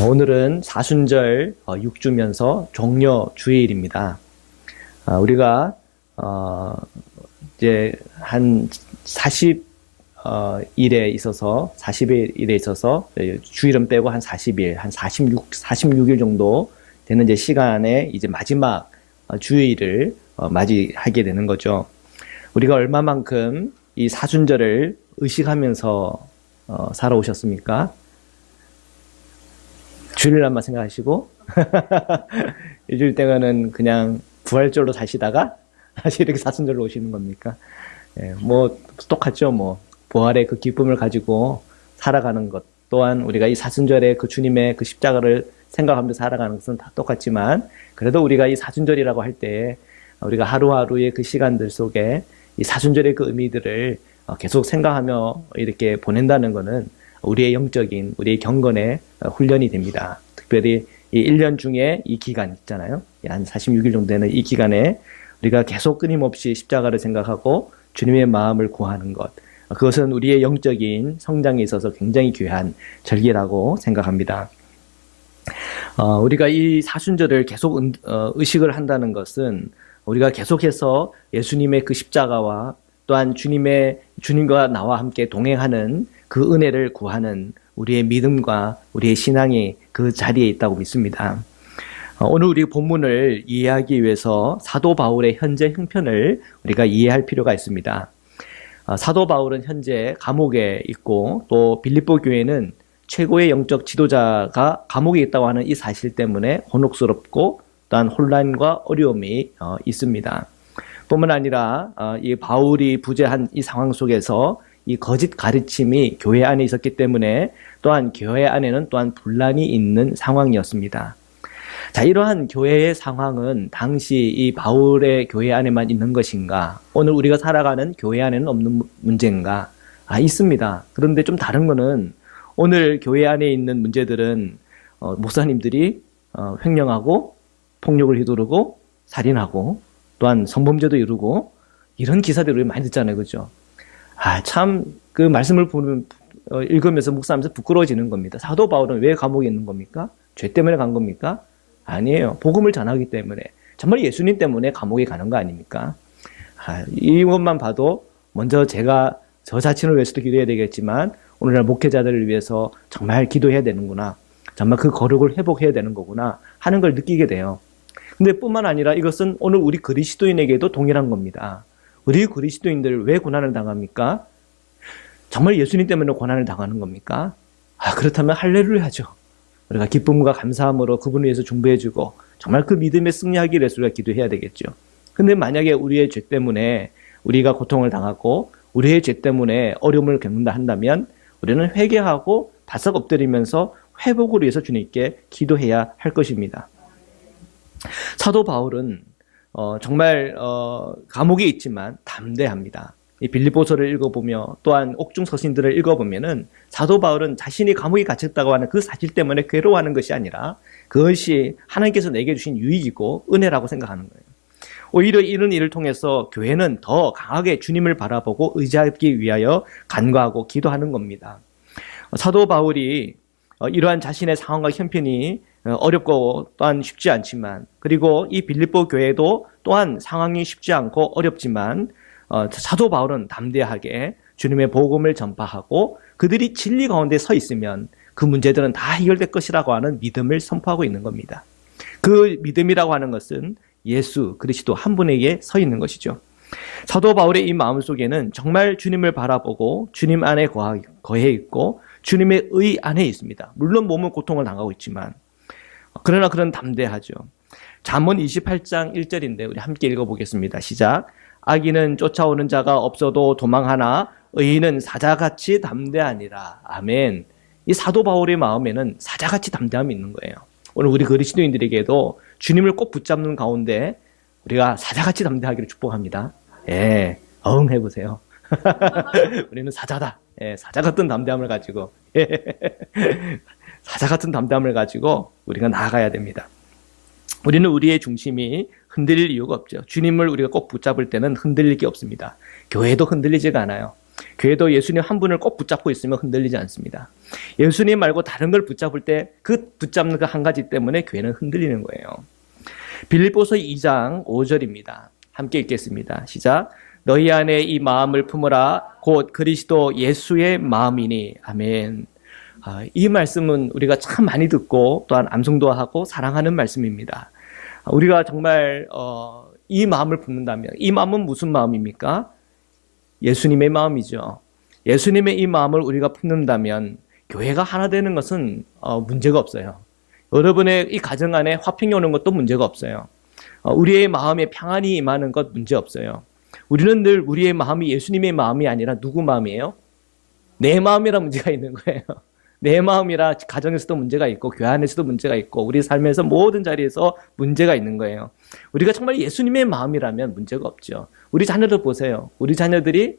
오늘은 사순절 6주면서 종려 주일입니다. 우리가 이제 한 40일에 있어서 40일에 있어서 주일은 빼고 한 40일, 한 46일 정도 되는 이제 시간에 이제 마지막 주일을 맞이하게 되는 거죠. 우리가 얼마만큼 이 사순절을 의식하면서 살아오셨습니까? 주일날만 생각하시고 일주일 동안은 그냥 부활절로 사시다가 다시 이렇게 사순절로 오시는 겁니까? 뭐 똑같죠. 뭐 부활의 그 기쁨을 가지고 살아가는 것 또한 우리가 이 사순절에 그 주님의 그 십자가를 생각하면서 살아가는 것은 다 똑같지만, 그래도 우리가 이 사순절이라고 할 때 우리가 하루하루의 그 시간들 속에 이 사순절의 그 의미들을 계속 생각하며 이렇게 보낸다는 것은 우리의 영적인, 우리의 경건의 훈련이 됩니다. 특별히 이 1년 중에 이 기간 있잖아요. 한 46일 정도 되는 이 기간에 우리가 계속 끊임없이 십자가를 생각하고 주님의 마음을 구하는 것, 그것은 우리의 영적인 성장에 있어서 굉장히 귀한 절기라고 생각합니다. 우리가 이 사순절을 계속 의식을 한다는 것은 우리가 계속해서 예수님의 그 십자가와 또한 주님과 나와 함께 동행하는 그 은혜를 구하는 우리의 믿음과 우리의 신앙이 그 자리에 있다고 믿습니다. 오늘 우리 본문을 이해하기 위해서 사도 바울의 현재 형편을 우리가 이해할 필요가 있습니다. 사도 바울은 현재 감옥에 있고, 또 빌립보 교회는 최고의 영적 지도자가 감옥에 있다고 하는 이 사실 때문에 곤혹스럽고 또한 혼란과 어려움이 있습니다. 뿐만 아니라 이 바울이 부재한 이 상황 속에서 이 거짓 가르침이 교회 안에 있었기 때문에 또한 교회 안에는 또한 분란이 있는 상황이었습니다. 자, 이러한 교회의 상황은 당시 이 바울의 교회 안에만 있는 것인가? 오늘 우리가 살아가는 교회 안에는 없는 문제인가? 있습니다. 그런데 좀 다른 거는, 오늘 교회 안에 있는 문제들은 목사님들이 횡령하고 폭력을 휘두르고 살인하고 또한 성범죄도 이루고, 이런 기사들을 우리 많이 듣잖아요. 그죠? 참 그 말씀을 읽으면서 묵상하면서 부끄러워지는 겁니다. 사도 바울은 왜 감옥에 있는 겁니까? 죄 때문에 간 겁니까? 아니에요. 복음을 전하기 때문에, 정말 예수님 때문에 감옥에 가는 거 아닙니까? 이것만 봐도 먼저 저 자신을 위해서도 기도해야 되겠지만, 오늘날 목회자들을 위해서 정말 기도해야 되는구나, 정말 그 거룩을 회복해야 되는 거구나 하는 걸 느끼게 돼요. 근데 뿐만 아니라 이것은 오늘 우리 그리스도인에게도 동일한 겁니다. 우리 그리스도인들 왜 고난을 당합니까? 정말 예수님 때문에 고난을 당하는 겁니까? 그렇다면 할렐루야죠. 우리가 기쁨과 감사함으로 그분을 위해서 중보해주고 정말 그 믿음에 승리하기 위해서 우리가 기도해야 되겠죠. 근데 만약에 우리의 죄 때문에 우리가 고통을 당하고 우리의 죄 때문에 어려움을 겪는다 한다면 우리는 회개하고 바싹 엎드리면서 회복을 위해서 주님께 기도해야 할 것입니다. 사도 바울은 정말 감옥에 있지만 담대합니다. 이 빌립보서를 읽어보며 또한 옥중 서신들을 읽어보면은 사도 바울은 자신이 감옥에 갇혔다고 하는 그 사실 때문에 괴로워하는 것이 아니라 그것이 하나님께서 내게 주신 유익이고 은혜라고 생각하는 거예요. 오히려 이런 일을 통해서 교회는 더 강하게 주님을 바라보고 의지하기 위하여 간구하고 기도하는 겁니다. 사도 바울이 이러한 자신의 상황과 형편이 어렵고 또한 쉽지 않지만, 그리고 이 빌립보 교회도 또한 상황이 쉽지 않고 어렵지만 사도 바울은 담대하게 주님의 복음을 전파하고 그들이 진리 가운데 서 있으면 그 문제들은 다 해결될 것이라고 하는 믿음을 선포하고 있는 겁니다. 그 믿음이라고 하는 것은 예수 그리스도 한 분에게 서 있는 것이죠. 사도 바울의 이 마음속에는 정말 주님을 바라보고 주님 안에 거해 있고 주님의 의 안에 있습니다. 물론 몸은 고통을 당하고 있지만, 그러나 그런 담대하죠. 잠언 28장 1절인데 우리 함께 읽어보겠습니다. 시작. 악인은 쫓아오는 자가 없어도 도망하나 의인은 사자같이 담대하니라. 아멘. 이 사도 바울의 마음에는 사자같이 담대함이 있는 거예요. 오늘 우리 그리스도인들에게도 주님을 꼭 붙잡는 가운데 우리가 사자같이 담대하기를 축복합니다. 해보세요. 우리는 사자다. 사자 같은 담대함을 가지고 사자 같은 담대함을 가지고 우리가 나아가야 됩니다. 우리는 우리의 중심이 흔들릴 이유가 없죠. 주님을 우리가 꼭 붙잡을 때는 흔들릴 게 없습니다. 교회도 흔들리지가 않아요. 교회도 예수님 한 분을 꼭 붙잡고 있으면 흔들리지 않습니다. 예수님 말고 다른 걸 붙잡을 때 그 붙잡는 그 한 가지 때문에 교회는 흔들리는 거예요. 빌립보서 2장 5절입니다. 함께 읽겠습니다. 시작. 너희 안에 이 마음을 품으라 곧 그리스도 예수의 마음이니. 아멘. 이 말씀은 우리가 참 많이 듣고 또한 암송도 하고 사랑하는 말씀입니다. 우리가 정말 이 마음을 품는다면, 이 마음은 무슨 마음입니까? 예수님의 마음이죠. 예수님의 이 마음을 우리가 품는다면 교회가 하나 되는 것은 문제가 없어요. 여러분의 이 가정 안에 화평이 오는 것도 문제가 없어요. 우리의 마음에 평안이 임하는 것 문제 없어요. 우리는 늘 우리의 마음이 예수님의 마음이 아니라 누구 마음이에요? 내 마음이라 문제가 있는 거예요. 내 마음이라 가정에서도 문제가 있고 교회 안에서도 문제가 있고 우리 삶에서 모든 자리에서 문제가 있는 거예요. 우리가 정말 예수님의 마음이라면 문제가 없죠. 우리 자녀들 보세요. 우리 자녀들이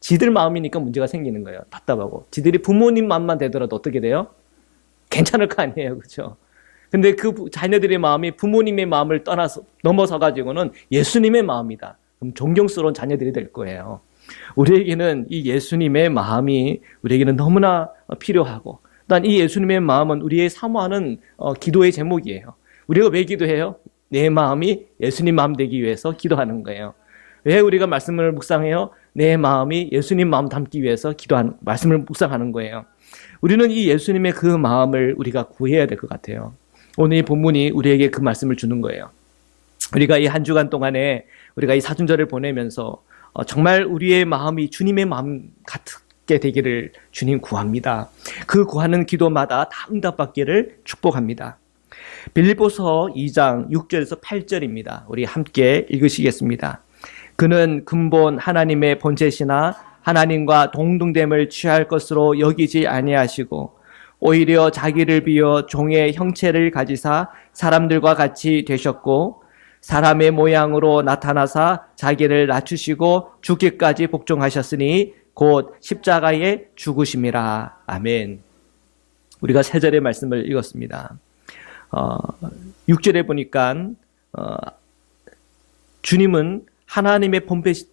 지들 마음이니까 문제가 생기는 거예요. 답답하고. 지들이 부모님 마음만 되더라도 어떻게 돼요? 괜찮을 거 아니에요. 그렇죠? 근데 그 자녀들의 마음이 부모님의 마음을 넘어서 가지고는 예수님의 마음이다. 그럼 존경스러운 자녀들이 될 거예요. 우리에게는 이 예수님의 마음이 우리에게는 너무나 필요하고, 또한 이 예수님의 마음은 우리의 사모하는 기도의 제목이에요. 우리가 왜 기도해요? 내 마음이 예수님 마음 되기 위해서 기도하는 거예요. 왜 우리가 말씀을 묵상해요? 내 마음이 예수님 마음 담기 위해서 말씀을 묵상하는 거예요. 우리는 이 예수님의 그 마음을 우리가 구해야 될 것 같아요. 오늘 이 본문이 우리에게 그 말씀을 주는 거예요. 우리가 이 한 주간 동안에 우리가 이 사순절을 보내면서 정말 우리의 마음이 주님의 마음 같게 되기를 주님 구합니다. 그 구하는 기도마다 다 응답받기를 축복합니다. 빌립보서 2장 6절에서 8절입니다. 우리 함께 읽으시겠습니다. 그는 근본 하나님의 본체시나 하나님과 동등됨을 취할 것으로 여기지 아니하시고 오히려 자기를 비워 종의 형체를 가지사 사람들과 같이 되셨고 사람의 모양으로 나타나사 자기를 낮추시고 죽기까지 복종하셨으니 곧 십자가에 죽으심이라. 아멘. 우리가 3절의 말씀을 읽었습니다. 6절에 보니까 주님은 하나님의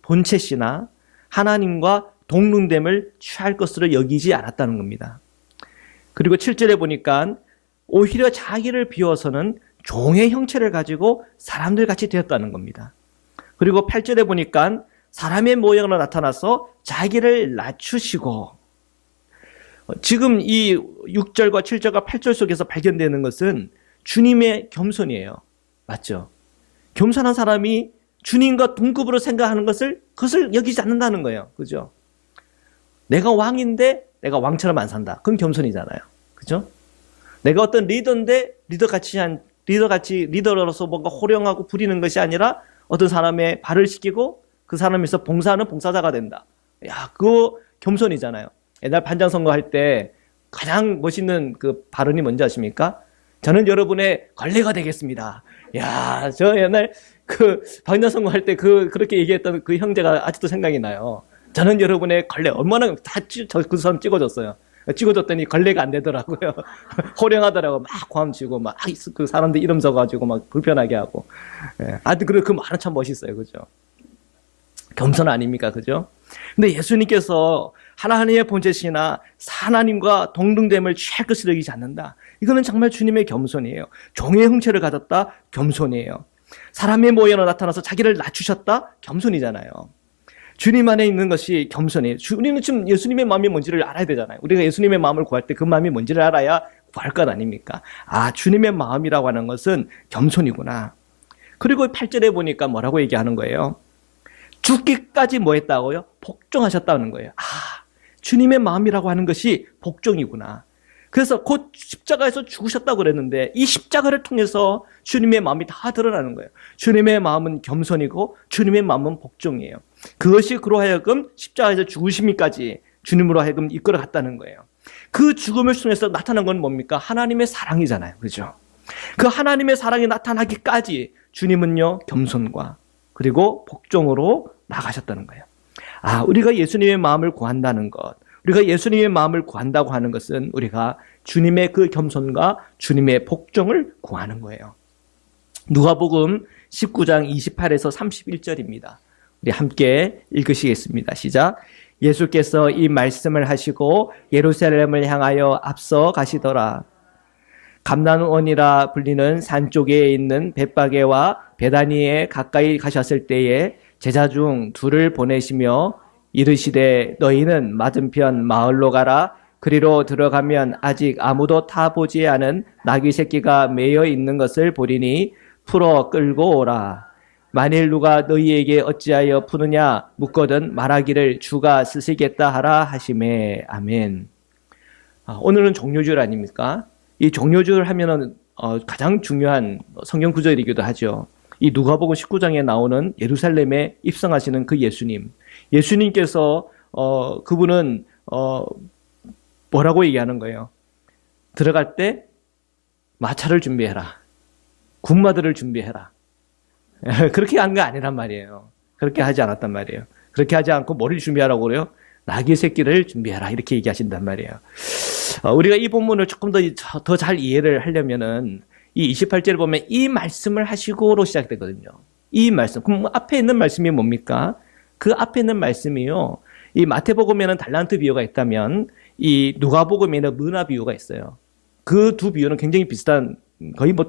본체시나 하나님과 동등됨을 취할 것으로 여기지 않았다는 겁니다. 그리고 7절에 보니까 오히려 자기를 비워서는 종의 형체를 가지고 사람들 같이 되었다는 겁니다. 그리고 8절에 보니까 사람의 모양으로 나타나서 자기를 낮추시고, 지금 이 6절과 7절과 8절 속에서 발견되는 것은 주님의 겸손이에요. 맞죠? 겸손한 사람이 주님과 동급으로 생각하는 그것을 여기지 않는다는 거예요. 그죠? 내가 왕인데 내가 왕처럼 안 산다. 그건 겸손이잖아요. 그죠? 내가 어떤 리더인데 리더로서 뭔가 호령하고 부리는 것이 아니라 어떤 사람의 발을 씻기고 그 사람에서 봉사하는 봉사자가 된다. 야, 그거 겸손이잖아요. 옛날 반장 선거할 때 가장 멋있는 그 발언이 뭔지 아십니까? 저는 여러분의 걸레가 되겠습니다. 야, 저 옛날 그 반장 선거할 때 그렇게 얘기했던 그 형제가 아직도 생각이 나요. 저는 여러분의 걸레, 얼마나 그 사람 찍어줬어요. 찍어줬더니 걸레가 안 되더라고요. 호령하더라고. 막 고함치고, 막 그 사람들 이름 써가지고 막 불편하게 하고. 예. 하여튼 그 말은 참 멋있어요. 그죠? 겸손 아닙니까? 그죠? 근데 예수님께서 하나님의 본체시나 하나님과 동등됨을 취할 것을 여기지 않는다. 이거는 정말 주님의 겸손이에요. 종의 형체를 가졌다? 겸손이에요. 사람의 모양으로 나타나서 자기를 낮추셨다? 겸손이잖아요. 주님 안에 있는 것이 겸손이에요. 우리는 지금 예수님의 마음이 뭔지를 알아야 되잖아요. 우리가 예수님의 마음을 구할 때 그 마음이 뭔지를 알아야 구할 것 아닙니까? 아, 주님의 마음이라고 하는 것은 겸손이구나. 그리고 8절에 보니까 뭐라고 얘기하는 거예요? 죽기까지 뭐 했다고요? 복종하셨다는 거예요. 아, 주님의 마음이라고 하는 것이 복종이구나. 그래서 곧 십자가에서 죽으셨다고 그랬는데 이 십자가를 통해서 주님의 마음이 다 드러나는 거예요. 주님의 마음은 겸손이고 주님의 마음은 복종이에요. 그것이 그로 하여금 십자가에서 죽으심까지 주님으로 하여금 이끌어 갔다는 거예요. 그 죽음을 통해서 나타난 건 뭡니까? 하나님의 사랑이잖아요. 그죠? 그 하나님의 사랑이 나타나기까지 주님은요, 겸손과 그리고 복종으로 나가셨다는 거예요. 아, 우리가 예수님의 마음을 구한다는 것, 우리가 예수님의 마음을 구한다고 하는 것은 우리가 주님의 그 겸손과 주님의 복종을 구하는 거예요. 누가복음 19장 28에서 31절입니다. 우리 함께 읽으시겠습니다. 시작. 예수께서 이 말씀을 하시고 예루살렘을 향하여 앞서 가시더라. 감난원이라 불리는 산 쪽에 있는 벳바게와 베다니에 가까이 가셨을 때에 제자 중 둘을 보내시며 이르시되 너희는 맞은편 마을로 가라. 그리로 들어가면 아직 아무도 타보지 않은 나귀 새끼가 매여 있는 것을 보리니 풀어 끌고 오라. 만일 누가 너희에게 어찌하여 푸느냐 묻거든 말하기를 주가 쓰시겠다 하라 하시매. 아멘. 오늘은 종료주일 아닙니까? 이 종료주일 하면은 가장 중요한 성경 구절이기도 하죠. 이 누가복음 19장에 나오는 예루살렘에 입성하시는 그 예수님께서 그분은 뭐라고 얘기하는 거예요? 들어갈 때 마차를 준비해라. 군마들을 준비해라. 그렇게 한 거 아니란 말이에요. 그렇게 하지 않았단 말이에요. 그렇게 하지 않고 뭐를 준비하라고 그래요? 나귀 새끼를 준비해라. 이렇게 얘기하신단 말이에요. 우리가 이 본문을 조금 더 잘 이해를 하려면은 이 28절을 보면 이 말씀을 하시고로 시작되거든요. 이 말씀. 그럼 앞에 있는 말씀이 뭡니까? 그 앞에 있는 말씀이요. 이 마태복음에는 달란트 비유가 있다면 이 누가복음에는 문화 비유가 있어요. 그 두 비유는 굉장히 비슷한, 거의 뭐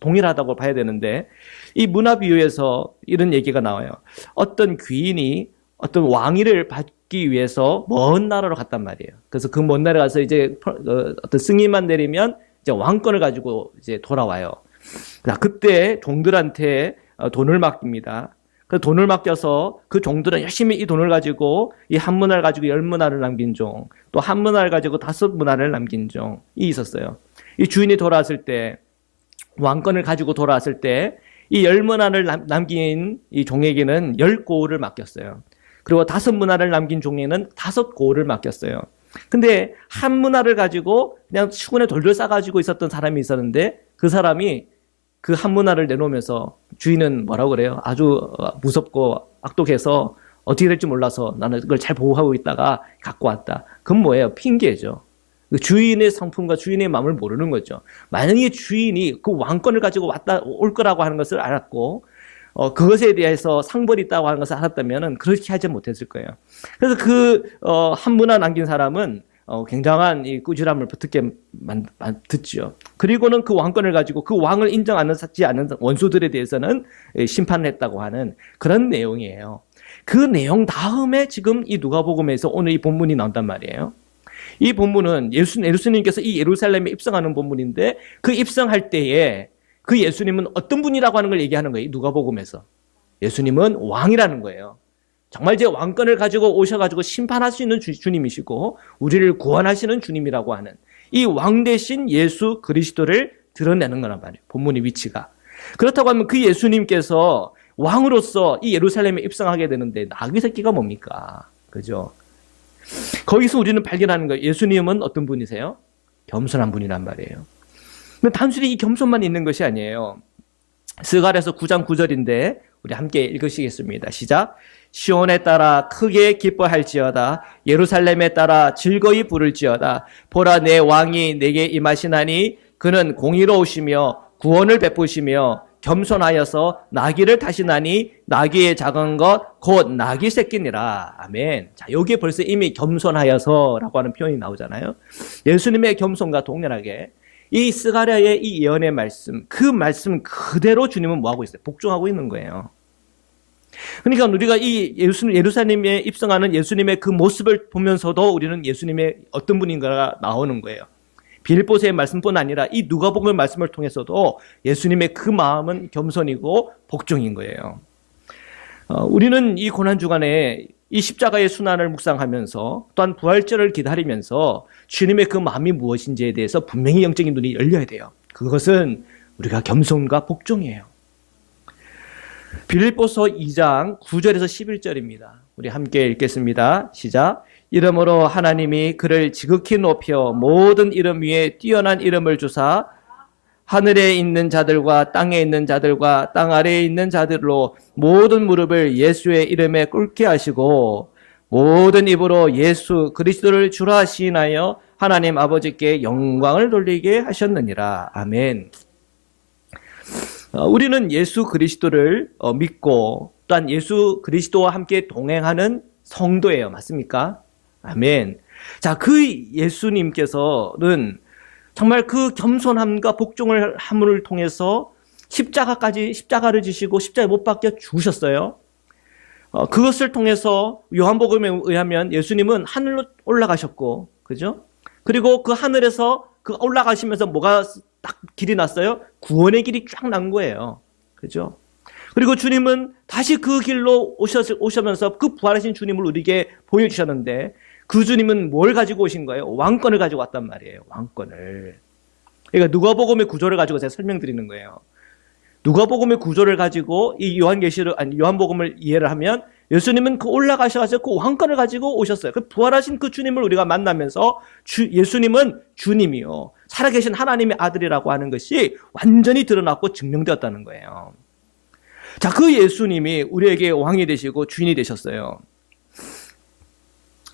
동일하다고 봐야 되는데, 이 문화 비유에서 이런 얘기가 나와요. 어떤 귀인이 어떤 왕위를 받기 위해서 먼 나라로 갔단 말이에요. 그래서 그 먼 나라에 가서 이제 어떤 승인만 내리면 이제 왕권을 가지고 이제 돌아와요. 그때 종들한테 돈을 맡깁니다. 그 돈을 맡겨서 그 종들은 열심히 이 돈을 가지고 이 한 문화를 가지고 10문화를 남긴 종, 또 한 문화를 가지고 5문화를 남긴 종이 있었어요. 이 주인이 돌아왔을 때, 왕권을 가지고 돌아왔을 때 이 10문화를 남긴 이 종에게는 10고을을 맡겼어요. 그리고 5문화를 남긴 종에게는 5고을을 맡겼어요. 근데 한 문화를 가지고 그냥 수군에 돌돌 싸가지고 있었던 사람이 있었는데, 그 사람이 그 한 문화를 내놓으면서 주인은 뭐라고 그래요? 아주 무섭고 악독해서 어떻게 될지 몰라서 나는 그걸 잘 보호하고 있다가 갖고 왔다. 그건 뭐예요? 핑계죠. 주인의 성품과 주인의 마음을 모르는 거죠. 만약에 주인이 그 왕권을 가지고 올 거라고 하는 것을 알았고, 그것에 대해서 상벌이 있다고 하는 것을 알았다면 그렇게 하지 못했을 거예요. 그래서 한 문화 남긴 사람은 굉장한 이 꾸지람을 붙게 듣죠. 그리고는 그 왕권을 가지고 그 왕을 인정하지 않는 원수들에 대해서는 심판을 했다고 하는 그런 내용이에요. 그 내용 다음에 지금 이 누가복음에서 오늘 이 본문이 나온단 말이에요. 이 본문은 예수님께서 이 예루살렘에 입성하는 본문인데, 그 입성할 때에 그 예수님은 어떤 분이라고 하는 걸 얘기하는 거예요. 누가복음에서 예수님은 왕이라는 거예요. 정말 제 왕권을 가지고 오셔가지고 심판할 수 있는 주님이시고 우리를 구원하시는 주님이라고 하는 이 왕 대신 예수 그리스도를 드러내는 거란 말이에요. 본문의 위치가. 그렇다고 하면 그 예수님께서 왕으로서 이 예루살렘에 입성하게 되는데 나귀 새끼가 뭡니까? 그죠? 거기서 우리는 발견하는 거예요. 예수님은 어떤 분이세요? 겸손한 분이란 말이에요. 단순히 이 겸손만 있는 것이 아니에요. 스가랴서 9장 9절인데 우리 함께 읽으시겠습니다. 시작. 시온에 따라 크게 기뻐할지어다. 예루살렘에 따라 즐거이 부를지어다. 보라, 내 왕이 내게 임하시나니 그는 공의로우시며 구원을 베푸시며 겸손하여서 나귀를 타시나니 나귀의 작은 것 곧 나귀 새끼니라. 아멘. 자, 여기에 벌써 이미 겸손하여서라고 하는 표현이 나오잖아요. 예수님의 겸손과 동일하게 이 스가랴의 이 예언의 말씀, 그 말씀 그대로 주님은 뭐하고 있어요? 복종하고 있는 거예요. 그러니까 우리가 이 예루살렘에 입성하는 예수님의 그 모습을 보면서도 우리는 예수님의 어떤 분인가가 나오는 거예요. 빌립보서의 말씀뿐 아니라 이 누가복음의 말씀을 통해서도 예수님의 그 마음은 겸손이고 복종인 거예요. 우리는 이 고난주간에 이 십자가의 순환을 묵상하면서 또한 부활절을 기다리면서 주님의 그 마음이 무엇인지에 대해서 분명히 영적인 눈이 열려야 돼요. 그것은 우리가 겸손과 복종이에요. 빌립보서 2장 9절에서 11절입니다. 우리 함께 읽겠습니다. 시작. 이름으로 하나님이 그를 지극히 높여 모든 이름 위에 뛰어난 이름을 주사 하늘에 있는 자들과 땅에 있는 자들과 땅 아래에 있는 자들로 모든 무릎을 예수의 이름에 꿇게 하시고 모든 입으로 예수 그리스도를 주라 시인하여 하나님 아버지께 영광을 돌리게 하셨느니라. 아멘. 우리는 예수 그리스도를 믿고 또한 예수 그리스도와 함께 동행하는 성도예요. 맞습니까? 아멘. 자, 그 예수님께서는 정말 그 겸손함과 복종을 함을 통해서 십자가를 지시고 십자가에 못 박혀 죽으셨어요. 그것을 통해서 요한복음에 의하면 예수님은 하늘로 올라가셨고, 그죠? 그리고 그 하늘에서 그 올라가시면서 뭐가 딱 길이 났어요? 구원의 길이 쫙 난 거예요. 그죠? 그리고 주님은 다시 그 길로 오시면서 그 부활하신 주님을 우리에게 보여주셨는데, 그 주님은 뭘 가지고 오신 거예요? 왕권을 가지고 왔단 말이에요. 왕권을. 그러니까 누가복음의 구조를 가지고 제가 설명드리는 거예요. 누가복음의 구조를 가지고 이 요한복음을 이해를 하면 예수님은 그 올라가셔서 그 왕권을 가지고 오셨어요. 그 부활하신 그 주님을 우리가 만나면서 예수님은 주님이요, 살아계신 하나님의 아들이라고 하는 것이 완전히 드러났고 증명되었다는 거예요. 자, 그 예수님이 우리에게 왕이 되시고 주인이 되셨어요.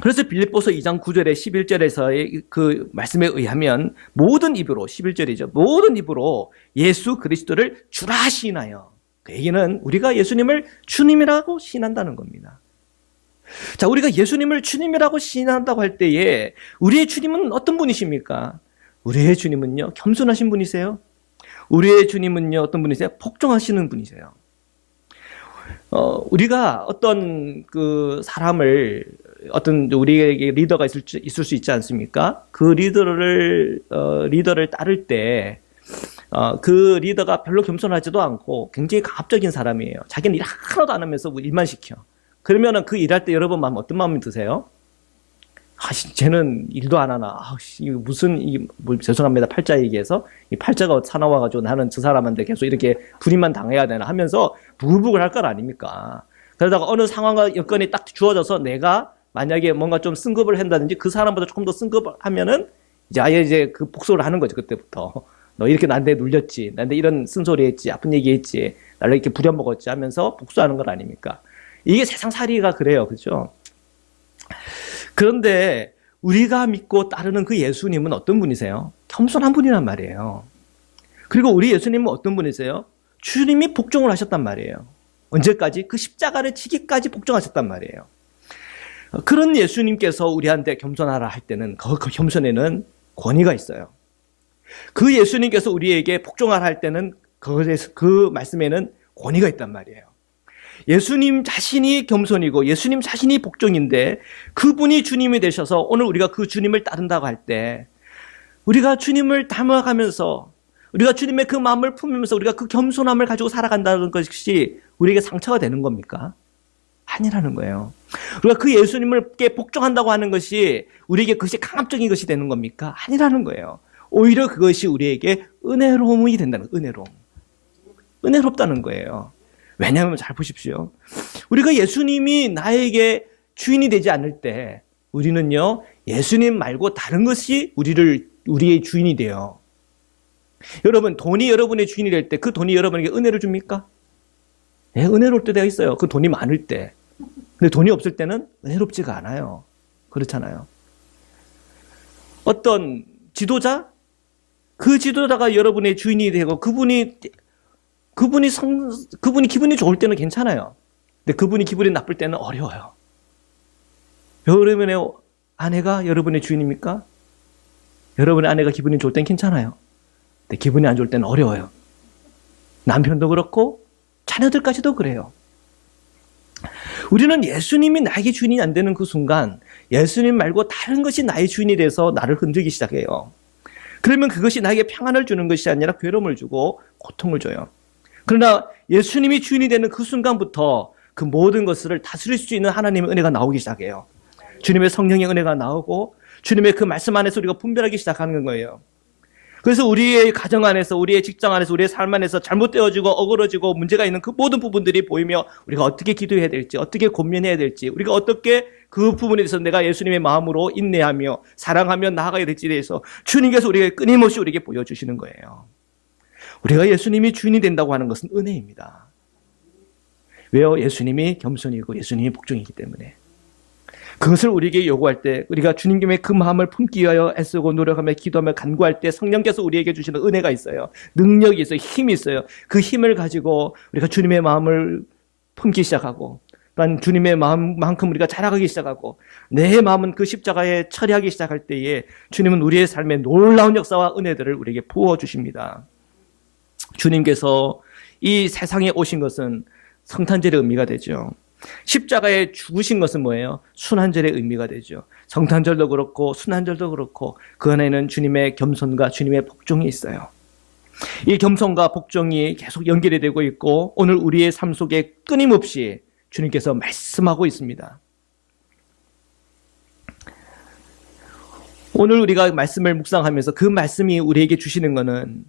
그래서 빌립보서 2장 9절에 11절에서의 그 말씀에 의하면 모든 입으로, 11절이죠. 모든 입으로 예수 그리스도를 주라 시인하여. 그 얘기는 우리가 예수님을 주님이라고 시인한다는 겁니다. 자, 우리가 예수님을 주님이라고 시인한다고 할 때에 우리의 주님은 어떤 분이십니까? 우리의 주님은요, 겸손하신 분이세요. 우리의 주님은요, 어떤 분이세요? 복종하시는 분이세요. 우리가 어떤 그 사람을, 어떤 우리에게 리더가 있을 수 있지 않습니까? 그 리더를 따를 때, 그 리더가 별로 겸손하지도 않고 굉장히 가압적인 사람이에요. 자기는 일 하나도 안 하면서 일만 시켜. 그러면은 그 일할 때 여러분 마음 어떤 마음이 드세요? 쟤는 일도 안 하나. 죄송합니다. 팔자 얘기해서. 이 팔자가 사나워가지고 나는 저 사람한테 계속 이렇게 불임만 당해야 되나 하면서 부글부글 할 것 아닙니까? 그러다가 어느 상황과 여건이 딱 주어져서 내가 만약에 뭔가 좀 승급을 한다든지 그 사람보다 조금 더 승급을 하면은 이제 그 복수를 하는 거죠. 그때부터. 너 이렇게 나한테 눌렸지. 나한테 이런 쓴소리 했지. 아픈 얘기 했지. 나를 이렇게 부려먹었지 하면서 복수하는 것 아닙니까? 이게 세상살이가 그래요. 그죠? 그런데 우리가 믿고 따르는 그 예수님은 어떤 분이세요? 겸손한 분이란 말이에요. 그리고 우리 예수님은 어떤 분이세요? 주님이 복종을 하셨단 말이에요. 언제까지? 그 십자가를 지기까지 복종하셨단 말이에요. 그런 예수님께서 우리한테 겸손하라 할 때는 그 겸손에는 권위가 있어요. 그 예수님께서 우리에게 복종하라 할 때는 그 말씀에는 권위가 있단 말이에요. 예수님 자신이 겸손이고 예수님 자신이 복종인데 그분이 주님이 되셔서 오늘 우리가 그 주님을 따른다고 할 때 우리가 주님을 닮아가면서 우리가 주님의 그 마음을 품으면서 우리가 그 겸손함을 가지고 살아간다는 것이 우리에게 상처가 되는 겁니까? 아니라는 거예요. 우리가 그 예수님께 복종한다고 하는 것이 우리에게 그것이 강압적인 것이 되는 겁니까? 아니라는 거예요. 오히려 그것이 우리에게 은혜로움이 된다는 거예요. 은혜롭다는 거예요. 왜냐하면 잘 보십시오. 우리가 예수님이 나에게 주인이 되지 않을 때 우리는요, 예수님 말고 다른 것이 우리의 주인이 돼요. 여러분, 돈이 여러분의 주인이 될 때 그 돈이 여러분에게 은혜를 줍니까? 네, 은혜로울 때가 있어요. 그 돈이 많을 때. 근데 돈이 없을 때는 은혜롭지가 않아요. 그렇잖아요. 어떤 지도자? 그 지도자가 여러분의 주인이 되고 그분이 기분이 좋을 때는 괜찮아요. 근데 그분이 기분이 나쁠 때는 어려워요. 여러분의 아내가 여러분의 주인입니까? 여러분의 아내가 기분이 좋을 땐 괜찮아요. 근데 기분이 안 좋을 때는 어려워요. 남편도 그렇고 자녀들까지도 그래요. 우리는 예수님이 나에게 주인이 안 되는 그 순간 예수님 말고 다른 것이 나의 주인이 돼서 나를 흔들기 시작해요. 그러면 그것이 나에게 평안을 주는 것이 아니라 괴로움을 주고 고통을 줘요. 그러나 예수님이 주인이 되는 그 순간부터 그 모든 것을 다스릴 수 있는 하나님의 은혜가 나오기 시작해요. 주님의 성령의 은혜가 나오고 주님의 그 말씀 안에서 우리가 분별하기 시작하는 거예요. 그래서 우리의 가정 안에서, 우리의 직장 안에서, 우리의 삶 안에서 잘못되어지고 어그러지고 문제가 있는 그 모든 부분들이 보이며 우리가 어떻게 기도해야 될지, 어떻게 고민해야 될지, 우리가 어떻게 그 부분에 대해서 내가 예수님의 마음으로 인내하며 사랑하며 나아가야 될지에 대해서 주님께서 우리에게 끊임없이 우리에게 보여주시는 거예요. 우리가 예수님이 주인이 된다고 하는 것은 은혜입니다. 왜요? 예수님이 겸손이고 예수님이 복종이기 때문에. 그것을 우리에게 요구할 때 우리가 주님의 그 마음을 품기 위하여 애쓰고 노력하며 기도하며 간구할 때 성령께서 우리에게 주시는 은혜가 있어요. 능력이 있어요. 힘이 있어요. 그 힘을 가지고 우리가 주님의 마음을 품기 시작하고 또한 주님의 마음만큼 우리가 자라가기 시작하고 내 마음은 그 십자가에 처리하기 시작할 때에 주님은 우리의 삶에 놀라운 역사와 은혜들을 우리에게 부어주십니다. 주님께서 이 세상에 오신 것은 성탄절의 의미가 되죠. 십자가에 죽으신 것은 뭐예요? 순환절의 의미가 되죠. 성탄절도 그렇고 순환절도 그렇고 그 안에는 주님의 겸손과 주님의 복종이 있어요. 이 겸손과 복종이 계속 연결이 되고 있고 오늘 우리의 삶 속에 끊임없이 주님께서 말씀하고 있습니다. 오늘 우리가 말씀을 묵상하면서 그 말씀이 우리에게 주시는 것은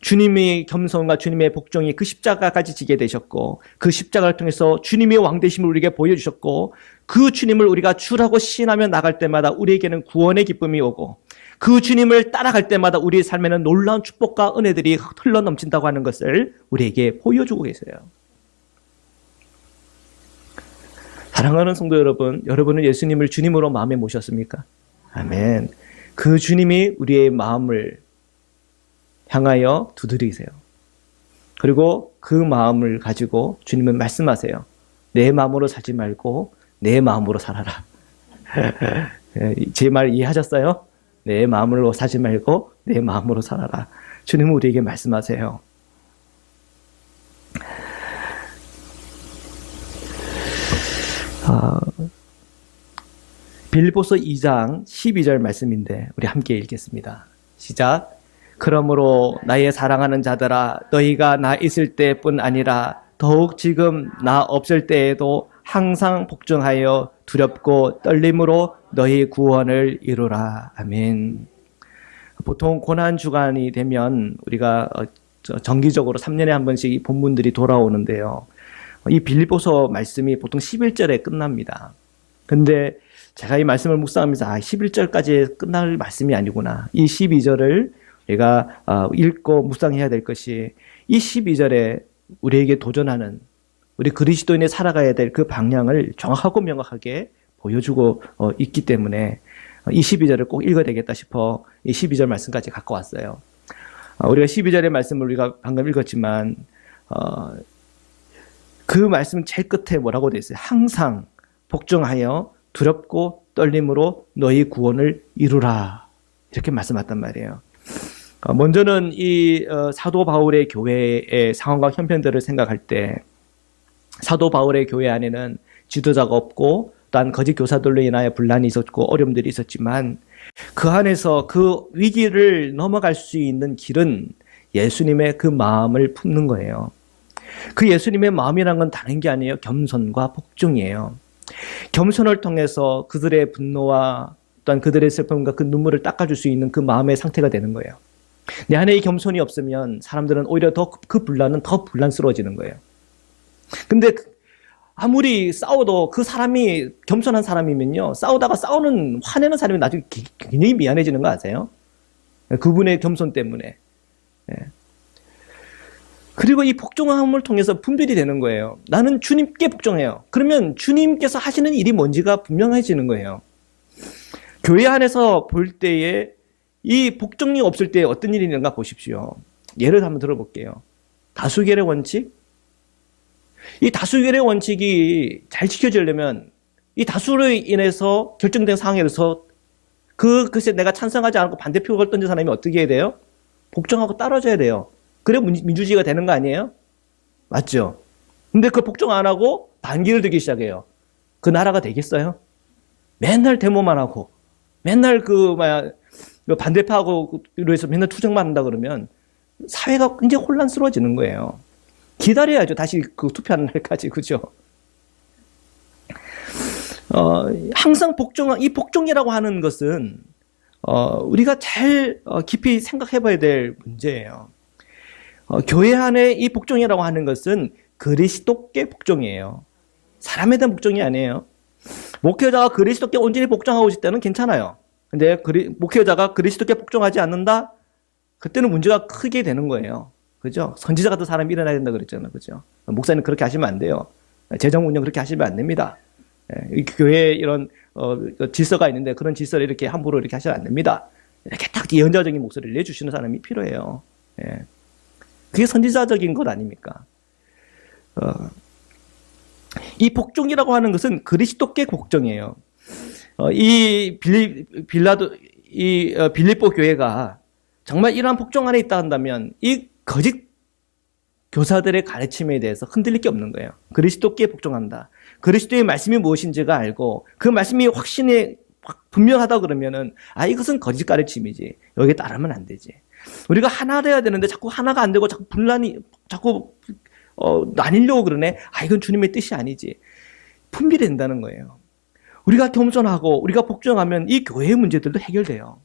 주님의 겸손과 주님의 복종이 그 십자가까지 지게 되셨고 그 십자가를 통해서 주님의 왕되심을 우리에게 보여주셨고 그 주님을 우리가 주라고 시인하며 나갈 때마다 우리에게는 구원의 기쁨이 오고 그 주님을 따라갈 때마다 우리의 삶에는 놀라운 축복과 은혜들이 흘러넘친다고 하는 것을 우리에게 보여주고 계세요. 사랑하는 성도 여러분, 여러분은 예수님을 주님으로 마음에 모셨습니까? 아멘. 그 주님이 우리의 마음을 향하여 두드리세요. 그리고 그 마음을 가지고 주님은 말씀하세요. 내 마음으로 살지 말고 내 마음으로 살아라. 제 말 이해하셨어요? 내 마음으로 살지 말고 내 마음으로 살아라. 주님은 우리에게 말씀하세요. 빌립보서 2장 12절 말씀인데 우리 함께 읽겠습니다. 시작. 그러므로 나의 사랑하는 자들아 너희가 나 있을 때뿐 아니라 더욱 지금 나 없을 때에도 항상 복종하여 두렵고 떨림으로 너희 구원을 이루라. 아멘. 보통 고난 주간이 되면 우리가 정기적으로 3년에 한 번씩 이 본문들이 돌아오는데요. 이 빌립보서 말씀이 보통 11절에 끝납니다. 근데 제가 이 말씀을 묵상하면서 11절까지 끝날 말씀이 아니구나. 이 12절을 우리가 읽고 묵상해야 될 것이 이 12절에 우리에게 도전하는 우리 그리스도인이 살아가야 될 그 방향을 정확하고 명확하게 보여주고 있기 때문에 이 12절을 꼭 읽어야 되겠다 싶어 이 12절 말씀까지 갖고 왔어요. 우리가 12절의 말씀을 우리가 방금 읽었지만 그 말씀 제일 끝에 뭐라고 되어 있어요? 항상 복종하여 두렵고 떨림으로 너희 구원을 이루라. 이렇게 말씀하셨단 말이에요. 먼저는 이 사도 바울의 교회의 상황과 형편들을 생각할 때 사도 바울의 교회 안에는 지도자가 없고 또한 거짓 교사들로 인하여 분란이 있었고 어려움들이 있었지만 그 안에서 그 위기를 넘어갈 수 있는 길은 예수님의 그 마음을 품는 거예요. 그 예수님의 마음이란 건 다른 게 아니에요. 겸손과 복종이에요. 겸손을 통해서 그들의 분노와 또한 그들의 슬픔과 그 눈물을 닦아줄 수 있는 그 마음의 상태가 되는 거예요. 내 안에 이 겸손이 없으면 사람들은 오히려 더 그 분란은 더 분란스러워지는 거예요. 근데 아무리 싸워도 그 사람이 겸손한 사람이면요, 싸우다가 화내는 사람이 나중에 굉장히 미안해지는 거 아세요? 그분의 겸손 때문에. 그리고 이 복종함을 통해서 분별이 되는 거예요. 나는 주님께 복종해요. 그러면 주님께서 하시는 일이 뭔지가 분명해지는 거예요. 교회 안에서 볼 때에 이 복종이 없을 때 어떤 일이 있는가 보십시오. 예를 한번 들어볼게요. 다수결의 원칙? 이 다수결의 원칙이 잘 지켜지려면 이 다수로 인해서 결정된 상황에 대해서 글쎄 내가 찬성하지 않고 반대표를 던진 사람이 어떻게 해야 돼요? 복종하고 따라줘야 돼요. 그래 민주주의가 되는 거 아니에요? 맞죠? 근데 그 복종 안 하고 반기를 들기 시작해요. 그 나라가 되겠어요? 맨날 데모만 하고 맨날 반대파하고 해서 맨날 투쟁만 한다 그러면 사회가 굉장히 혼란스러워지는 거예요. 기다려야죠. 다시 그 투표하는 날까지. 그죠? 항상 이 복종이라고 하는 것은 우리가 잘 깊이 생각해 봐야 될 문제예요. 교회 안에 이 복종이라고 하는 것은 그리스도께 복종이에요. 사람에 대한 복종이 아니에요. 목회자가 그리스도께 온전히 복종하고 있을 때는 괜찮아요. 근데 목회자가 그리스도께 복종하지 않는다? 그때는 문제가 크게 되는 거예요. 그죠? 선지자 같은 사람이 일어나야 된다 그랬잖아요. 그죠? 목사님 그렇게 하시면 안 돼요. 재정 운영 그렇게 하시면 안 됩니다. 교회에 이런 질서가 있는데 그런 질서를 이렇게 함부로 이렇게 하시면 안 됩니다. 이렇게 딱 예언자적인 목소리를 내주시는 사람이 필요해요. 그게 선지자적인 것 아닙니까? 이 복종이라고 하는 것은 그리스도께 복종이에요. 빌립보 교회가 정말 이러한 복종 안에 있다 한다면 이 거짓 교사들의 가르침에 대해서 흔들릴 게 없는 거예요. 그리스도께 복종한다. 그리스도의 말씀이 무엇인지가 알고 그 말씀이 확신에 분명하다 그러면은 이것은 거짓 가르침이지. 여기에 따르면 안 되지. 우리가 하나 돼야 되는데 자꾸 하나가 안 되고 자꾸 자꾸 나뉘려고 그러네. 이건 주님의 뜻이 아니지. 분별된다는 거예요. 우리가 겸손하고 우리가 복종하면 이 교회의 문제들도 해결돼요.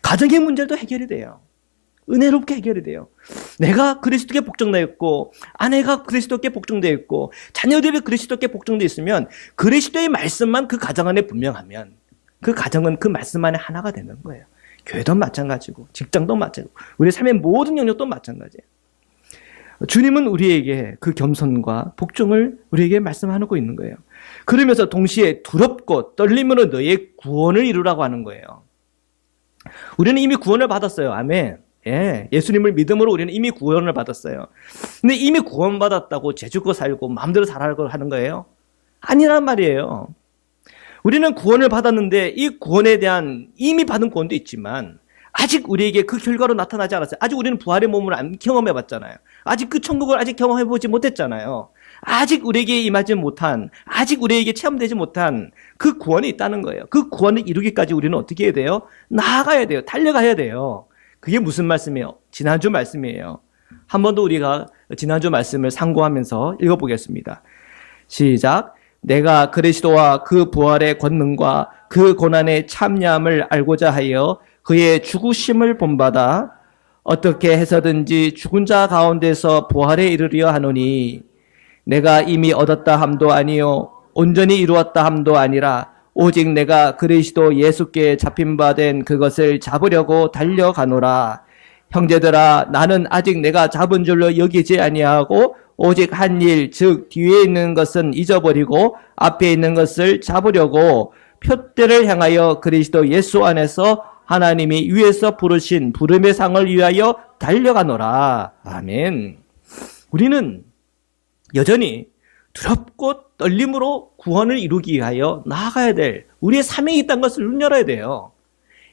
가정의 문제도 해결이 돼요. 은혜롭게 해결이 돼요. 내가 그리스도께 복종되어 있고 아내가 그리스도께 복종되어 있고 자녀들이 그리스도께 복종되어 있으면 그리스도의 말씀만 그 가정 안에 분명하면 그 가정은 그 말씀 안에 하나가 되는 거예요. 교회도 마찬가지고 직장도 마찬가지고 우리 삶의 모든 영역도 마찬가지예요. 주님은 우리에게 그 겸손과 복종을 우리에게 말씀하고 있는 거예요. 그러면서 동시에 두렵고 떨림으로 너의 구원을 이루라고 하는 거예요. 우리는 이미 구원을 받았어요. 아멘. 예수님을 믿음으로 우리는 이미 구원을 받았어요. 근데 이미 구원받았다고 죄짓고 살고 마음대로 살아가고 하는 거예요? 아니란 말이에요. 우리는 구원을 받았는데 이 구원에 대한 이미 받은 구원도 있지만 아직 우리에게 그 결과로 나타나지 않았어요. 아직 우리는 부활의 몸을 안 경험해 봤잖아요. 아직 그 천국을 아직 경험해 보지 못했잖아요. 아직 우리에게 임하지 못한, 아직 우리에게 체험되지 못한 그 구원이 있다는 거예요. 그 구원을 이루기까지 우리는 어떻게 해야 돼요? 나아가야 돼요. 달려가야 돼요. 그게 무슨 말씀이에요? 지난주 말씀이에요. 한 번 더 우리가 지난주 말씀을 상고하면서 읽어보겠습니다. 시작. 내가 그리스도와 그 부활의 권능과 그 고난의 참여함을 알고자 하여 그의 죽으심을 본받아 어떻게 해서든지 죽은 자 가운데서 부활에 이르려 하노니 내가 이미 얻었다 함도 아니요 온전히 이루었다 함도 아니라 오직 내가 그리스도 예수께 잡힌 바 된 그것을 잡으려고 달려가노라. 형제들아 나는 아직 내가 잡은 줄로 여기지 아니하고 오직 한 일 즉 뒤에 있는 것은 잊어버리고 앞에 있는 것을 잡으려고 표대를 향하여 그리스도 예수 안에서 하나님이 위에서 부르신 부름의 상을 위하여 달려가노라. 아멘. 우리는 여전히 두렵고 떨림으로 구원을 이루기 위하여 나아가야 될 우리의 사명이 있다는 것을 눈여겨야 돼요.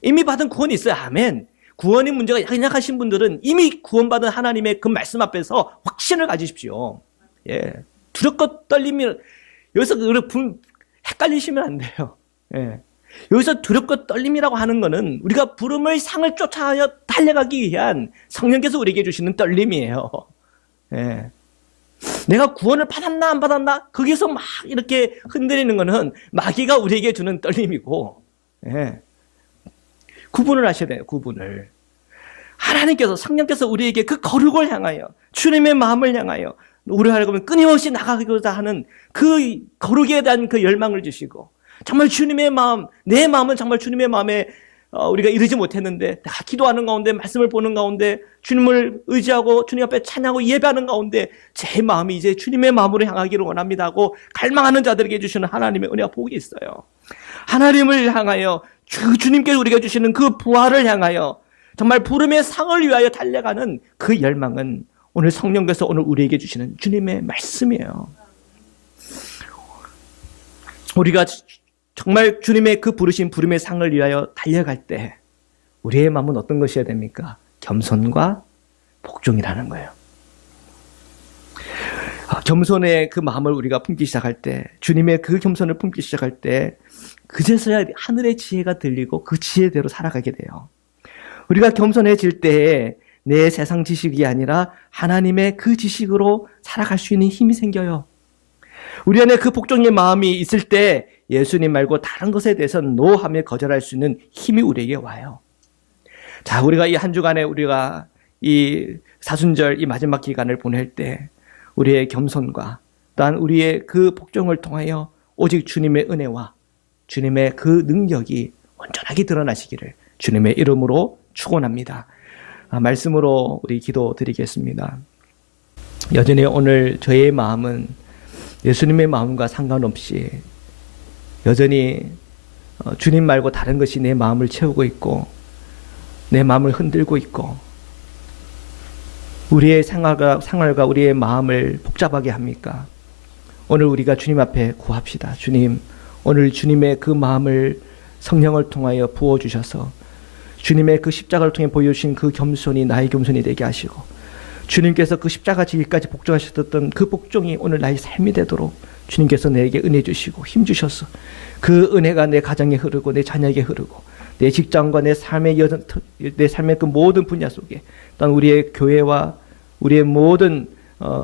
이미 받은 구원이 있어요. 아멘. 구원의 문제가 약하신 분들은 이미 구원받은 하나님의 그 말씀 앞에서 확신을 가지십시오. 두렵고 떨림이 여기서 헷갈리시면 안 돼요. 여기서 두렵고 떨림이라고 하는 것은 우리가 부름의 상을 쫓아야 달려가기 위한 성령께서 우리에게 주시는 떨림이에요. 내가 구원을 받았나 안 받았나 거기서 막 이렇게 흔들리는 것은 마귀가 우리에게 주는 떨림이고 구분을 하셔야 돼요. 구분을. 하나님께서 성령께서 우리에게 그 거룩을 향하여 주님의 마음을 향하여 우리 하려면 끊임없이 나가고자 하는 그 거룩에 대한 그 열망을 주시고 정말 주님의 마음, 내 마음은 정말 주님의 마음에 우리가 이르지 못했는데 기도하는 가운데 말씀을 보는 가운데 주님을 의지하고 주님 앞에 찬양하고 예배하는 가운데 제 마음이 이제 주님의 마음으로 향하기를 원합니다 하고 갈망하는 자들에게 주시는 하나님의 은혜와 복이 있어요. 하나님을 향하여 주님께서 우리가 주시는 그 부활을 향하여 정말 부름의 상을 위하여 달려가는 그 열망은 오늘 성령께서 오늘 우리에게 주시는 주님의 말씀이에요. 우리가 정말 주님의 그 부르신 부름의 상을 위하여 달려갈 때 우리의 마음은 어떤 것이어야 됩니까? 겸손과 복종이라는 거예요. 겸손의 그 마음을 우리가 품기 시작할 때 주님의 그 겸손을 품기 시작할 때 그제서야 하늘의 지혜가 들리고 그 지혜대로 살아가게 돼요. 우리가 겸손해질 때에 내 세상 지식이 아니라 하나님의 그 지식으로 살아갈 수 있는 힘이 생겨요. 우리 안에 그 복종의 마음이 있을 때 예수님 말고 다른 것에 대해서는 노하며 거절할 수 있는 힘이 우리에게 와요. 자, 우리가 이 한 주간에 우리가 이 사순절 이 마지막 기간을 보낼 때 우리의 겸손과 또한 우리의 그 복종을 통하여 오직 주님의 은혜와 주님의 그 능력이 온전하게 드러나시기를 주님의 이름으로 축원합니다. 말씀으로 우리 기도 드리겠습니다. 여전히 오늘 저의 마음은 예수님의 마음과 상관없이 여전히 주님 말고 다른 것이 내 마음을 채우고 있고 내 마음을 흔들고 있고 우리의 생활과 우리의 마음을 복잡하게 합니까? 오늘 우리가 주님 앞에 구합시다. 주님, 오늘 주님의 그 마음을 성령을 통하여 부어주셔서 주님의 그 십자가를 통해 보여주신 그 겸손이 나의 겸손이 되게 하시고, 주님께서 그 십자가 지기까지 복종하셨던 그 복종이 오늘 나의 삶이 되도록 주님께서 내게 은혜 주시고 힘 주셔서 그 은혜가 내 가정에 흐르고 내 자녀에게 흐르고 내 직장과 내 삶의 그 모든 분야 속에, 또한 우리의 교회와 우리의 모든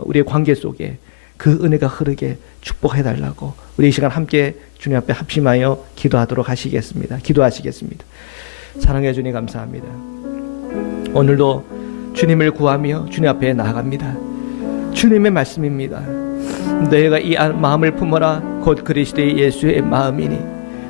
우리의 관계 속에 그 은혜가 흐르게 축복해 달라고 우리 이 시간 함께 주님 앞에 합심하여 기도하도록 하시겠습니다. 기도하시겠습니다. 사랑해 주님 감사합니다. 오늘도 주님을 구하며 주님 앞에 나아갑니다. 주님의 말씀입니다. 너희가 이 마음을 품어라 곧 그리스도의 예수의 마음이니.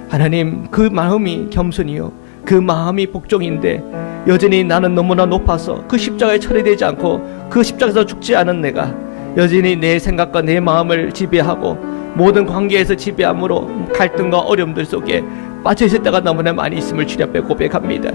하나님, 그 마음이 겸손이요 그 마음이 복종인데 여전히 나는 너무나 높아서 그 십자가에 처리되지 않고 그 십자가에서 죽지 않은 내가 여전히 내 생각과 내 마음을 지배하고 모든 관계에서 지배함으로 갈등과 어려움들 속에 빠져있을 때가 너무나 많이 있음을 주님 앞에 고백합니다.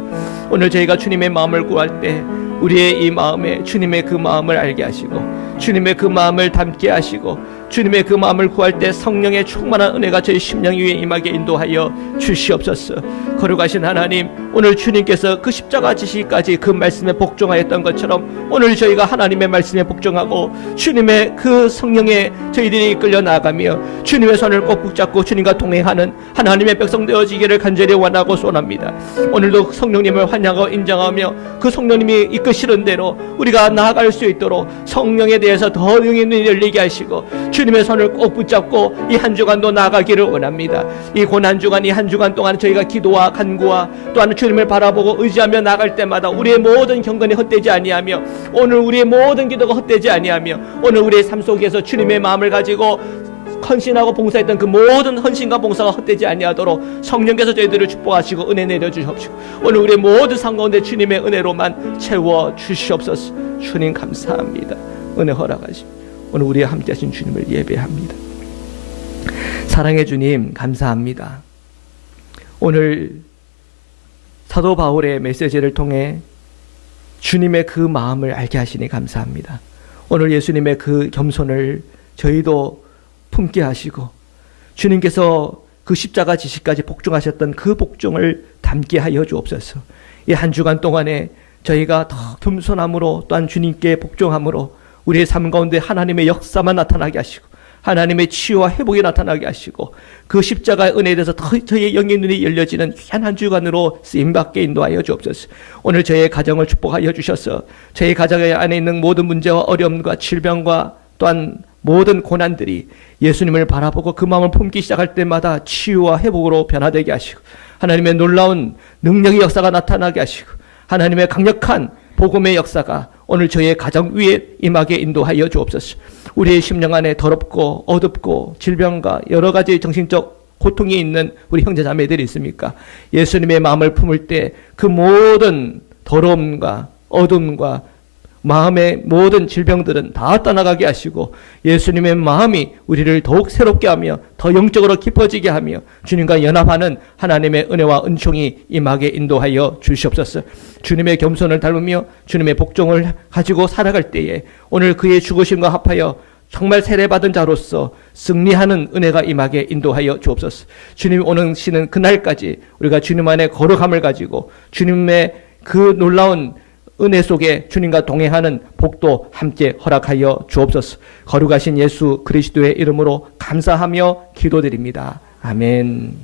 오늘 저희가 주님의 마음을 구할 때 우리의 이 마음에 주님의 그 마음을 알게 하시고 주님의 그 마음을 담게 하시고 주님의 그 마음을 구할 때 성령의 충만한 은혜가 저희 심령 위에 임하게 인도하여 주시옵소서. 거룩하신 하나님, 오늘 주님께서 그 십자가 지시까지 그 말씀에 복종하였던 것처럼 오늘 저희가 하나님의 말씀에 복종하고 주님의 그 성령에 저희들이 이끌려 나아가며 주님의 손을 꼭 붙잡고 주님과 동행하는 하나님의 백성 되어지기를 간절히 원하고 소원합니다. 오늘도 성령님을 환영하고 인정하며 그 성령님이 이끄시는 대로 우리가 나아갈 수 있도록 성령에 대해서 더 능히 눈이 열리게 하시고 주님의 손을 꼭 붙잡고 이 한 주간도 나아가기를 원합니다. 이 고난주간, 이 한 주간 동안 저희가 기도와 간구와 또한 주님을 바라보고 의지하며 나갈 때마다 우리의 모든 경건이 헛되지 아니하며 오늘 우리의 모든 기도가 헛되지 아니하며 오늘 우리의 삶 속에서 주님의 마음을 가지고 헌신하고 봉사했던 그 모든 헌신과 봉사가 헛되지 아니하도록 성령께서 저희들을 축복하시고 은혜 내려주시옵시고 오늘 우리의 모든 삶 가운데 주님의 은혜로만 채워 주시옵소서. 주님 감사합니다. 은혜 허락하시고 오늘 우리와 함께 하신 주님을 예배합니다. 사랑의 주님 감사합니다. 오늘 사도 바울의 메시지를 통해 주님의 그 마음을 알게 하시니 감사합니다. 오늘 예수님의 그 겸손을 저희도 품게 하시고 주님께서 그 십자가 지시까지 복종하셨던 그 복종을 담게 하여 주옵소서. 이 한 주간 동안에 저희가 더 겸손함으로 또한 주님께 복종함으로 우리의 삶 가운데 하나님의 역사만 나타나게 하시고 하나님의 치유와 회복이 나타나게 하시고 그 십자가의 은혜에 대해서 더 저희의 영의 눈이 열려지는 귀한 한 주간으로 쓰임받게 인도하여 주옵소서. 오늘 저희의 가정을 축복하여 주셔서 저희 가정 안에 있는 모든 문제와 어려움과 질병과 또한 모든 고난들이 예수님을 바라보고 그 마음을 품기 시작할 때마다 치유와 회복으로 변화되게 하시고 하나님의 놀라운 능력의 역사가 나타나게 하시고 하나님의 강력한 복음의 역사가 오늘 저희의 가정 위에 임하게 인도하여 주옵소서. 우리의 심령 안에 더럽고 어둡고 질병과 여러 가지 정신적 고통이 있는 우리 형제 자매들이 있습니까? 예수님의 마음을 품을 때 그 모든 더러움과 어둠과 마음의 모든 질병들은 다 떠나가게 하시고 예수님의 마음이 우리를 더욱 새롭게 하며 더 영적으로 깊어지게 하며 주님과 연합하는 하나님의 은혜와 은총이 임하게 인도하여 주시옵소서. 주님의 겸손을 닮으며 주님의 복종을 가지고 살아갈 때에 오늘 그의 죽으심과 합하여 정말 세례받은 자로서 승리하는 은혜가 임하게 인도하여 주옵소서. 주님이 오시는 그날까지 우리가 주님 안에 거룩함을 가지고 주님의 그 놀라운 은혜 속에 주님과 동행하는 복도 함께 허락하여 주옵소서. 거룩하신 예수 그리스도의 이름으로 감사하며 기도드립니다. 아멘.